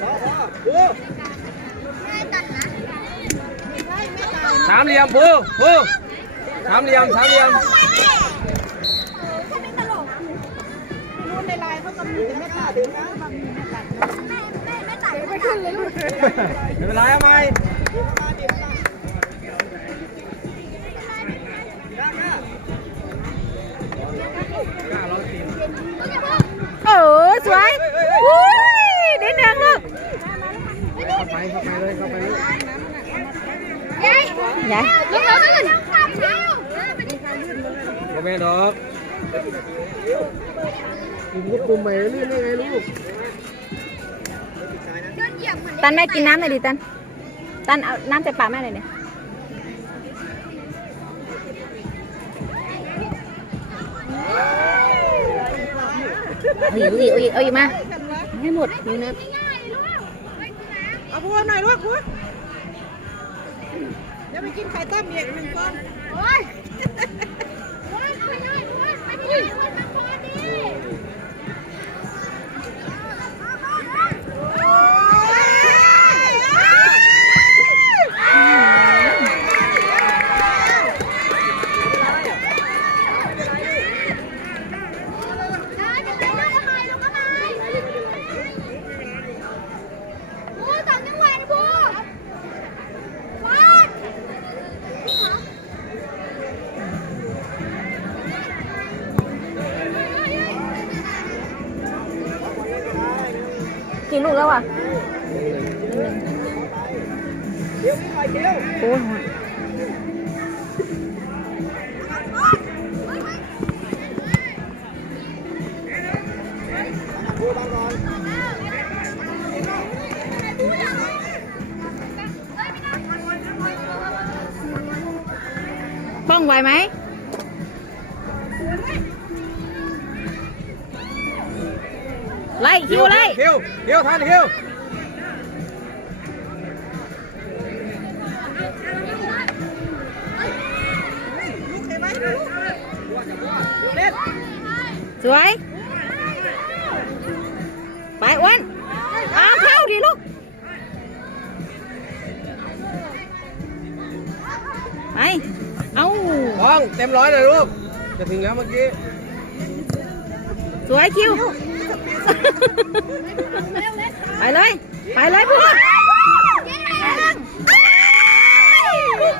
พอพอปูแม่ตัดนะไม่ไม่ตายสามเหลี่ยมปูปูสามเหลี่ยมสามเหลี่ยมเขาไม่ตลกรู้ในไลน์เขากำลังจะไม่ตัดแม่แม่ไม่ตัด ไม่ขึ้นเลยลูกไม่เป็นไรเอาไหมเออสวยอุ้ยนิดนึงลูกเข้าไปเข้าไปเลยเข้าไปเลยยายยายลูกเราตื่นกลับแล้วโมเมนดอกคุณก็ปุ่มใหม่ลื่นได้ไงลูก ตันแม่กินน้ำหน่อยดิตัน ตันเอาน้ำใส่ปากแม่หน่อยเนี่ยเอาอีกเอาอีกเอาอีกเอาอีกมาให้หมดนี่นะเอาพวหน่อยลูกพวเดี๋ยวไปกินไข่ต้มอีกหนึ่งฟองโอ้ย กี่ลูกแล้วอะเคี้ยวนี่หน่อยเคี้ยวโอ้ยป้องไวไหม คิวไล่เคี้ยวเคี้ยวท่านเคี้ยวลูกเห็นไหมลูกสวย ไปอ้วนเอาเข้าดิลูก ไป เอาป้องเต็มร้อยเลยลูก จะถึงแล้วเมื่อกี้ สวยคิว ไปเลย ไปเลยพ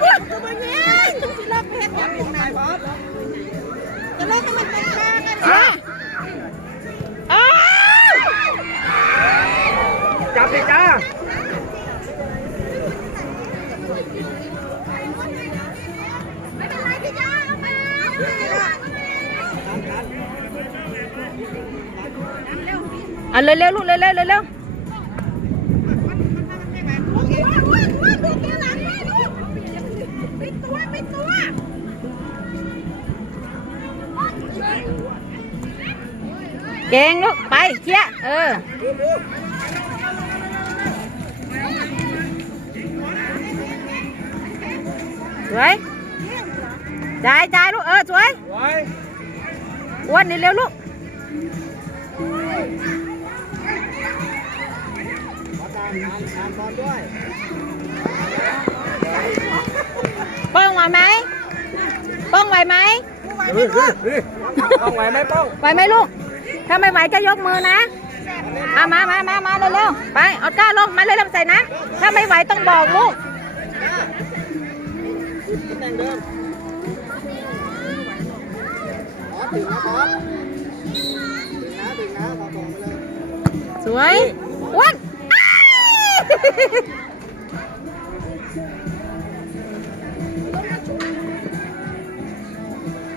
วก ตัวมันเงี้ยต้องสิเลิกไปเห็ดอย่างของนายจะเลิกให้มันเป็นกลางกัน อ่ะ อ้าว จับดิจ้า ไม่เป็นไรพี่จ้าเอามา อาเร็วเร็วๆลูกเร็วเร็วเร็วเร็วดูตัวหลังด้วยลูกปิดตัวปิดตัวเก่งลูก ไปเคลียร์เออสวยจ่ายจ่ายลูก เออ สวยไว้อ้วนนี่เร็วลูก ป้องไหวไหมป้องไหวไหมป้องไหวไหมป้องไหวไหมลูก ถ้าไม่ไหวจะยกมือนะเอามามามามาเร็วๆไปออสกาลงมาเร็วๆใส่นะถ้าไม่ไหวต้องบอกลูกส่งไปเลยวยวน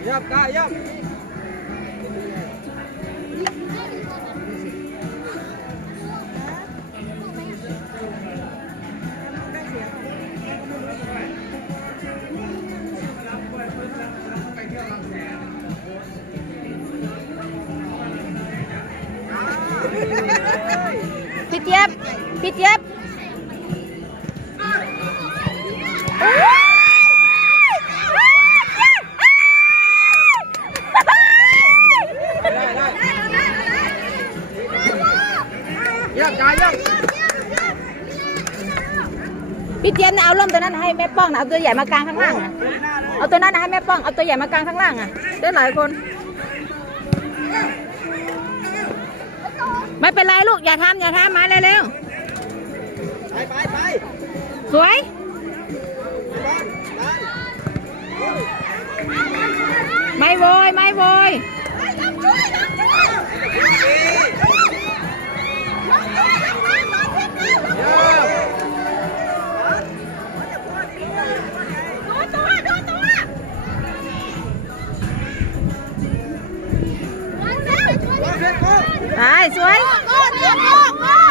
Yap, ka, yap. Pitiap, pitiap. ให้แม่ป้องนะเอาตัวใหญ่มากลางข้างล่างอะเอาตัวนั้นนะให้แม่ป้องเอาตัวใหญ่มากลางข้างล่างอะได้หลายคน ไม่เป็นไรลูกอย่าทำอย่าทำมาเร็วไปไปไปๆสวย ไม่โวยไม่โวย ไปสวยก็วัน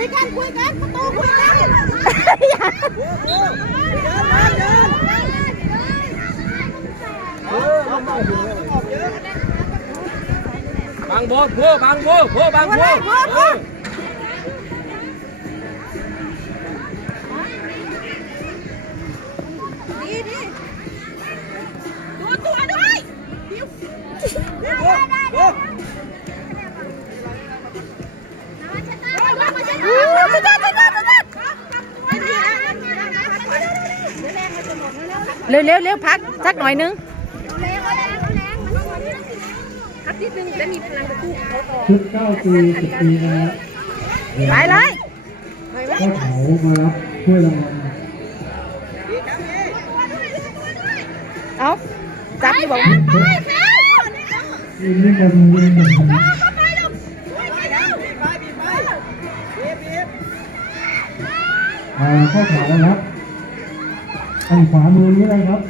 คุยกันคุยกันประตู เร็วเร็วเร็วพักสักหน่อยนึงชุดเก้าปีสิบปีนะฮะไปเลยก็เขามารับถ้วยรางวัลเอาจับที่บอกยินดีกันยินดีกันอ่าเข้าแถวนะครับ ทางขวามือนี้เลยครับ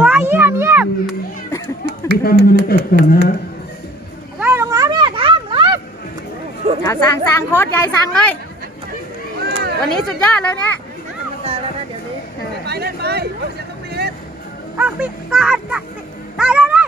ว้าเยี่ยมเยี่ยมที่ทำยูไนเต็ดก่อนนะฮะเอาสั่งสั่งโค้ดใหญ่สั่งเลย วันนี้สุดยอดแล้วเนี่ยไปเล่นไปเอาเสียงต้องมีดออกปิดก่อนได้ได้ได้